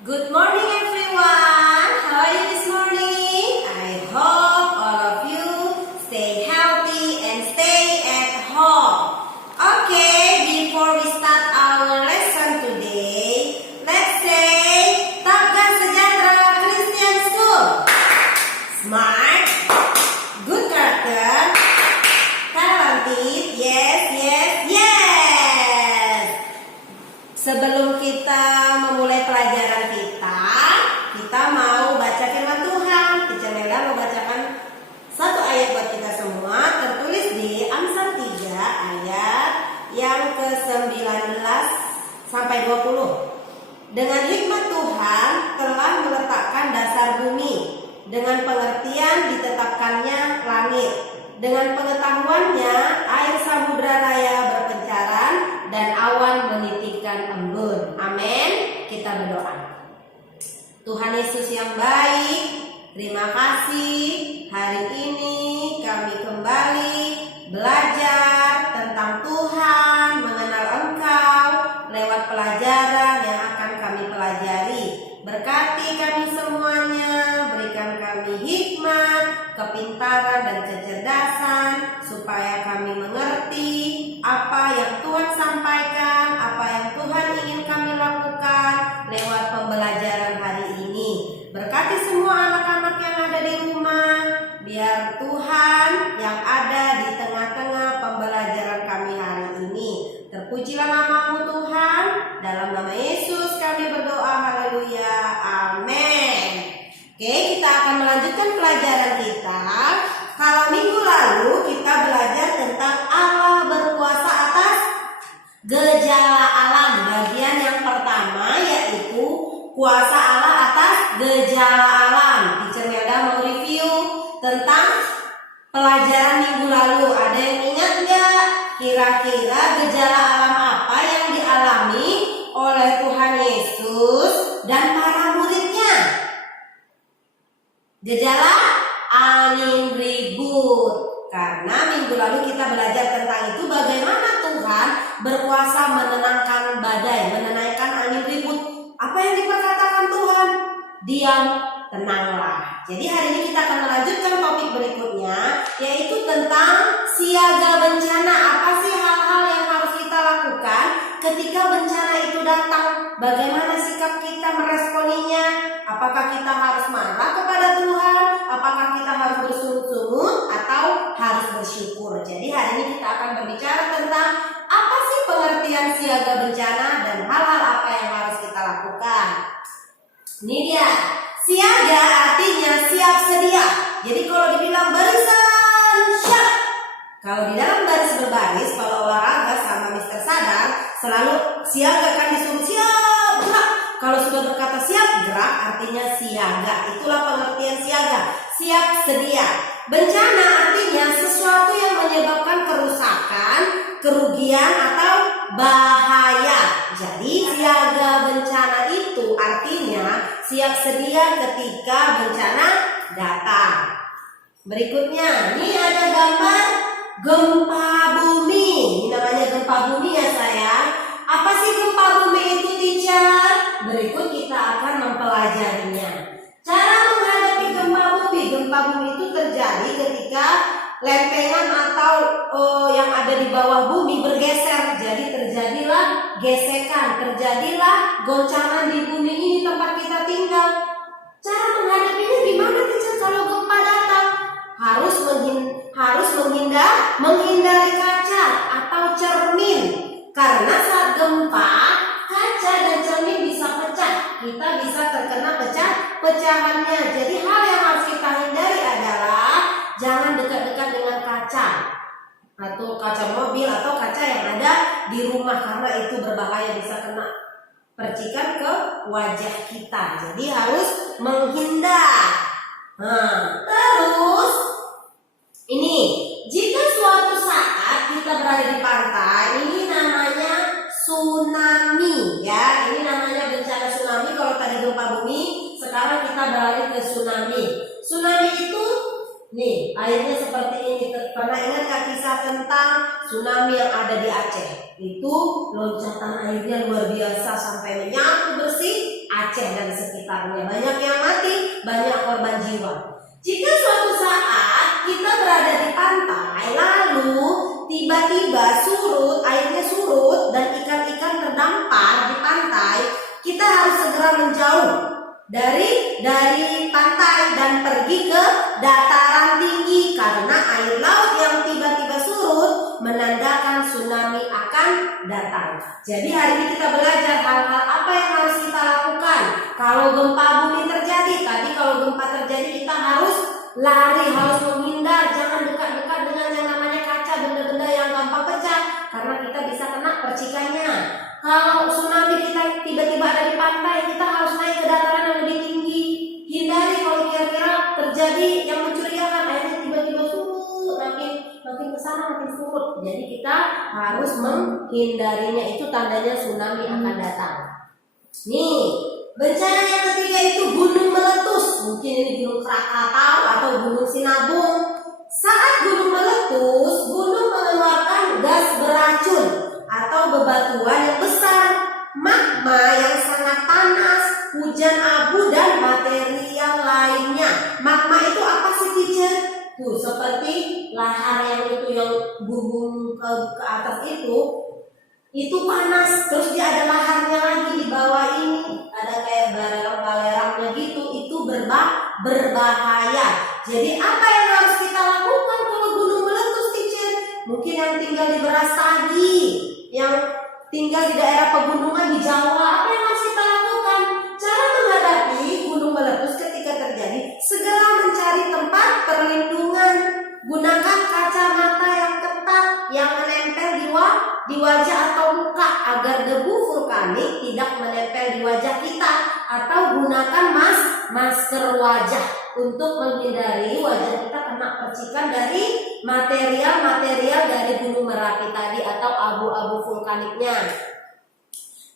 Good morning everyone! How are you this morning? I hope all of you stay healthy and stay at home. Okay, before we start our lesson today, let's say Tabga Sejahtera Christian School. Smart, good character, talented, yes. Sebelum kita memulai pelajaran kita mau baca firman Tuhan. Teacher Mela mau bacakan satu ayat buat kita semua, tertulis di Amsal 3 ayat yang ke-19 sampai 20. Dengan hikmat Tuhan telah meletakkan dasar bumi, dengan pengertian ditetapkannya langit, dengan pengetahuannya air samudra raya berpencaran dan awan menitikkan embun. Amin. Kita berdoa. Tuhan Yesus yang baik, terima kasih hari ini kami kembali belajar tentang Tuhan, mengenal Engkau lewat pelajaran yang akan kami pelajari. Berkati kami semuanya, berikan kami hikmat, kepintaran dan kecerdasan supaya kami mengerti apa yang Tuhan sampaikan, apa yang Tuhan ingin kami lakukan lewat pembelajaran hari ini. Berkati semua anak-anak yang ada di rumah, biar Tuhan yang ada di tengah-tengah pembelajaran kami hari ini. Terpujilah nama-Mu Tuhan, dalam nama Yesus kami berdoa, haleluya, amin. Oke, kita akan melanjutkan pelajaran kita. Kalau minggu lalu kita belajar tentang Allah berkuasa atas gejala alam. Bagian yang pertama yaitu kuasa Allah atas gejala alam. Teacher Melda mau review tentang pelajaran minggu lalu. Ada yang ingat nggak? Kira-kira gejala alam apa yang dialami oleh Tuhan Yesus dan para muridnya? Gejala angin ribut. Karena minggu lalu kita belajar tentang itu, bagaimana Tuhan berkuasa menenangkan badai, menenangkan angin ribut. Apa yang diperkatakan Tuhan? Diam, tenanglah. Jadi hari ini kita akan melanjutkan topik berikutnya, yaitu tentang siaga bencana. Apa sih hal-hal yang harus kita lakukan ketika bencana itu datang? Bagaimana sikap kita meresponinya? Apakah kita harus marah kepada Tuhan? Apakah kita harus bersungut-sungut atau harus bersyukur? Jadi hari ini kita akan berbicara tentang apa sih pengertian siaga bencana dan hal-hal apa yang harus kita lakukan. Ini dia. Siaga artinya siap sedia. Jadi kalau dibilang barisan siap. Kalau di dalam baris berbaris, kalau olahraga sama Mr. Sadar, selalu siaga kan disuruh siap gerak. Kalau sudah berkata siap gerak artinya siaga. Itulah pengertian siaga, siap sedia. Bencana artinya sesuatu yang menyebabkan kerusakan, kerugian atau bahaya. Jadi siaga bencana itu artinya siap sedia ketika bencana datang. Berikutnya, ini ada gambar gempa bumi. Ini namanya gempa bumi ya sayang. Apa sih gempa bumi itu, teacher? Berikut kita akan mempelajarinya. Cara menghadapi gempa bumi. Gempa bumi itu terjadi ketika lempengan atau yang ada di bawah bumi bergeser. Jadi terjadilah gesekan, terjadilah goncangan di bumi ini tempat kita tinggal. Cara menghadapinya gimana, teacher? Kalau gempa datang harus menghindari kaca atau cermin. Karena saat gempa, kaca dan cermin bisa pecah. Kita bisa terkena pecahannya. Jadi hal yang harus kita hindari adalah jangan dekat-dekat dengan kaca atau kaca mobil atau kaca yang ada di rumah, karena itu berbahaya, bisa kena percikan ke wajah kita. Jadi harus menghindar. Terus ini, jika suatu saat kita berada di pantai, ini namanya tsunami ya. Ini namanya bencana tsunami. Kalau tadi gempa bumi, sekarang kita beralih ke tsunami. Tsunami itu nih, airnya seperti ini. Pernah ingat gak kisah tentang tsunami yang ada di Aceh? Itu loncatan airnya luar biasa sampai menyapu bersih Aceh dan sekitarnya. Banyak yang mati, banyak korban jiwa. Jika suatu saat kita berada di pantai, lalu tiba-tiba airnya surut dan ikan-ikan terdampar di pantai, kita harus segera menjauh dari pantai dan pergi ke dataran tinggi karena air laut yang tiba-tiba surut menandakan tsunami akan datang. Jadi hari ini kita belajar hal-hal apa yang harus kita lakukan kalau gempa bumi terjadi. Tadi kalau gempa terjadi kita harus lari, harus menghindar, jangan dekat-dekat dengan yang namanya kaca, benda-benda yang gampang pecah karena kita bisa kena percikannya. Kalau tsunami kita tiba-tiba ada di pantai, kita harus naik ke dataran yang lebih tinggi. Hindari kalau kira-kira terjadi yang mencurigakan, airnya tiba-tiba surut, makin kesana makin surut. Jadi kita harus menghindarinya, itu tandanya tsunami akan datang. Nih, bencana yang ketiga itu gunung meletus. Mungkin ini gunung Krakatau atau gunung Sinabung. Saat gunung meletus, gunung mengeluarkan gas beracun atau bebatuan yang besar, magma yang sangat panas, hujan abu dan material lainnya. Magma itu apa sih, teacher? Tuh, seperti lahar yang bumbung ke atas itu panas, terus dia ada laharnya lagi di bawah ini, ada kayak balerang-balerangnya gitu, itu berbahaya. Jadi apa yang harus kita lakukan kalau gunung meletus, teacher? Mungkin yang tinggal di Brastagi, yang tinggal di daerah pegunungan di Jawa, apa yang harus kita lakukan? Cara menghadapi gunung meletus ketika terjadi, segera mencari tempat perlindungan. Gunakan kacamata yang ketat yang menempel di wajah atau muka agar debu vulkanik tidak menempel di wajah kita, atau gunakan masker wajah untuk menghindari wajah kita kena percikan dari material dari gunung Merapi tadi atau abu-abu vulkaniknya.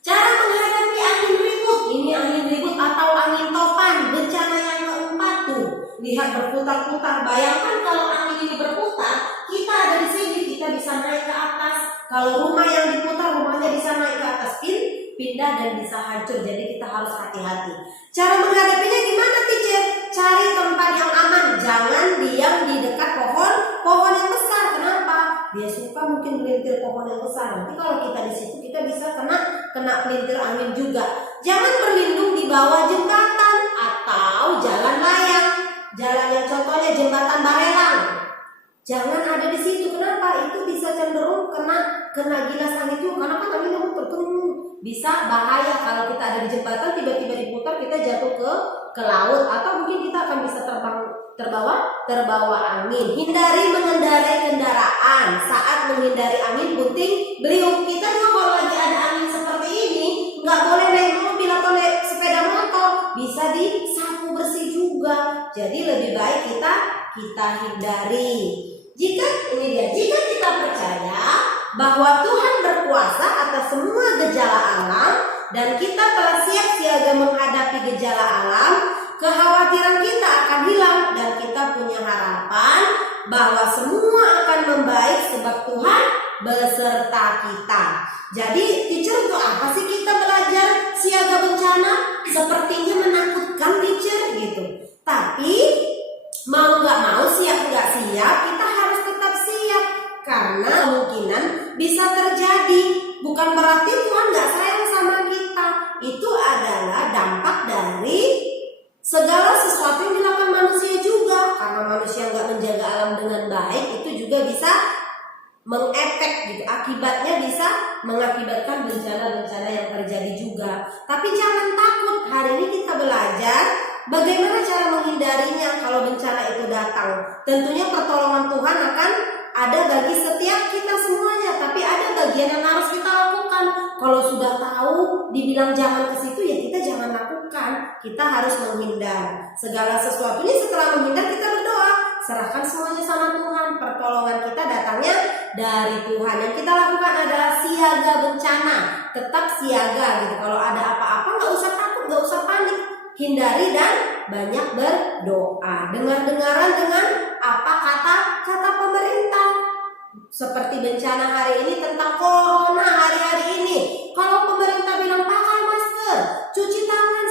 Cara menghadapi angin ribut, ini angin ribut atau angin topan, bencana yang keempat tuh. Lihat berputar-putar, bayangkan kalau angin ini berputar, kita ada di sini, kita bisa naik ke atas. Kalau rumah yang diputar, rumahnya bisa naik ke atas, pindah dan bisa hancur. Jadi kita harus hati-hati. Cara menghadapinya gimana, teacher? Cari tempat yang aman, jangan diam di dekat pohon yang besar. Kenapa? Dia suka mungkin melintir pohon yang besar. Nanti kalau kita di situ kita bisa kena pelintir angin juga. Jangan berlindung di bawah jembatan atau jalan layang. Jalan yang contohnya jembatan Barelang. Jangan ada di situ. Kenapa? Itu bisa cenderung kena gilas angin juga. Karena kan anginnya muter, bisa bahaya kalau kita ada di jembatan, tiba-tiba diputar, kita jatuh ke laut, atau mungkin kita akan bisa terbawa angin. Hindari mengendarai kendaraan. Saat menghindari angin puting beliung. Kita juga kalau lagi ada angin seperti ini, nggak boleh naik mobil atau naik sepeda motor, bisa disapu bersih juga. Jadi lebih baik kita hindari. Jika kita percaya bahwa Tuhan berkuasa atas semua gejala alam dan kita telah siap siaga menghadapi gejala alam, kekhawatiran kita akan hilang dan kita punya harapan bahwa semua akan membaik sebab Tuhan beserta kita. Jadi, teacher, untuk apa sih kita belajar siaga bencana? Sepertinya menakutkan, teacher, gitu. Tapi mau nggak mau, siap nggak siap, kita harus tetap siap karena kemungkinan bisa terjadi. Bukan berarti Tuhan nggak sayang sama kita. Itu adalah dampak dari segala sesuatu yang dilakukan manusia juga. Karena manusia nggak menjaga alam dengan baik, itu juga bisa mengefek gitu. Akibatnya bisa mengakibatkan bencana-bencana yang terjadi juga. Tapi jangan takut. Hari ini kita belajar bagaimana cara menghindarinya kalau bencana itu datang. Tentunya pertolongan Tuhan akan ada bagi setiap kita semuanya, tapi ada bagian yang harus kita lakukan. Kalau sudah tahu dibilang jangan ke situ, ya kita jangan lakukan. Kita harus menghindar. Segala sesuatunya setelah menghindar kita berdoa. Serahkan semuanya sama Tuhan. Pertolongan kita datangnya dari Tuhan. Yang kita lakukan adalah siaga bencana. Tetap siaga gitu. Kalau ada apa-apa nggak usah takut, nggak usah panik. Hindari dan banyak berdoa. Dengar-dengaran dengan apa kata pemerintah. Seperti bencana hari ini tentang corona hari-hari ini. Kalau pemerintah bilang pakai masker, cuci tangan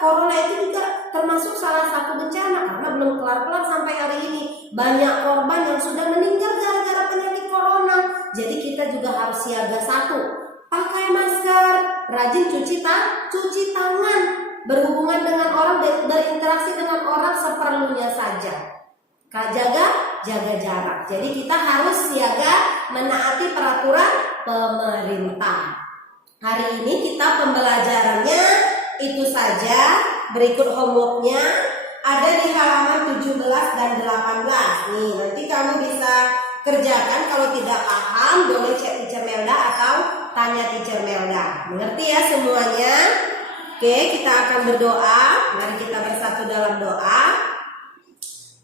corona itu juga termasuk salah satu bencana karena belum kelar-kelar sampai hari ini. Banyak korban yang sudah meninggal gara-gara penyakit corona. Jadi kita juga harus siaga satu. Pakai masker, rajin cuci tangan, berhubungan dengan orang, berinteraksi dengan orang seperlunya saja. Jaga jarak. Jadi kita harus siaga menaati peraturan pemerintah. Hari ini kita pembelajarannya itu saja. Berikut homeworknya ada di halaman 17 dan 18. Nih, nanti kamu bisa kerjakan. Kalau tidak paham boleh cek Teacher Melda atau tanya Teacher Melda. Mengerti ya semuanya? Oke, kita akan berdoa. Mari kita bersatu dalam doa.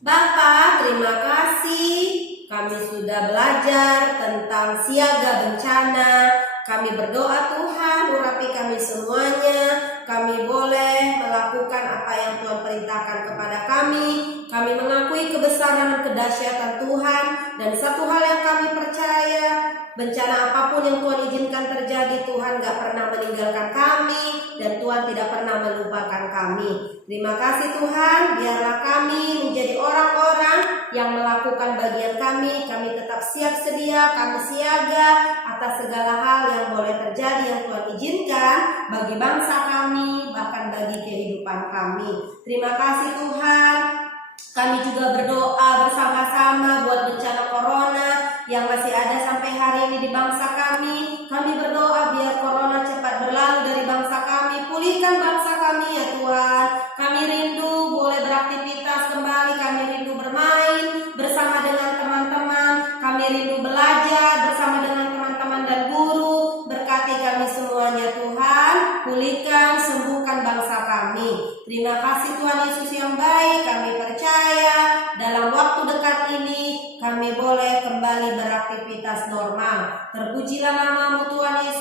Bapa, terima kasih. Kami sudah belajar tentang siaga bencana. Kami berdoa Tuhan, urapi kami semuanya. Kami boleh melakukan apa yang Tuhan perintahkan kepada kami. Kami mengakui kebesaran dan kedahsyatan Tuhan. Dan satu hal yang kami percaya, bencana apapun yang Tuhan izinkan terjadi, Tuhan gak pernah meninggalkan kami. Dan Tuhan tidak pernah melupakan kami. Terima kasih Tuhan, biarlah kami menjadi orang-orang yang melakukan bagian kami. Kami tetap siap sedia, kami siaga atas segala hal yang boleh terjadi yang Tuhan izinkan bagi bangsa kami, bahkan bagi kehidupan kami. Terima kasih Tuhan. Kami juga berdoa bersama-sama buat bencana corona yang masih ada sampai hari ini di bangsa kami. Kami berdoa biar corona cepat berlalu dari bangsa kami. Pulihkan bangsa kami ya Tuhan. Kami rindu boleh beraktivitas kembali. Kami rindu bermain bersama dengan teman-teman. Kami rindu belajar bersama dengan teman-teman dan guru. Berkati kami semuanya Tuhan. Pulihkan, sembuhkan bangsa kami. Terima kasih Tuhan Yesus yang baik. Kami percaya dalam waktu dekat ini kami boleh kembali beraktivitas normal. Terpujilah namamu Tuhan Yesus.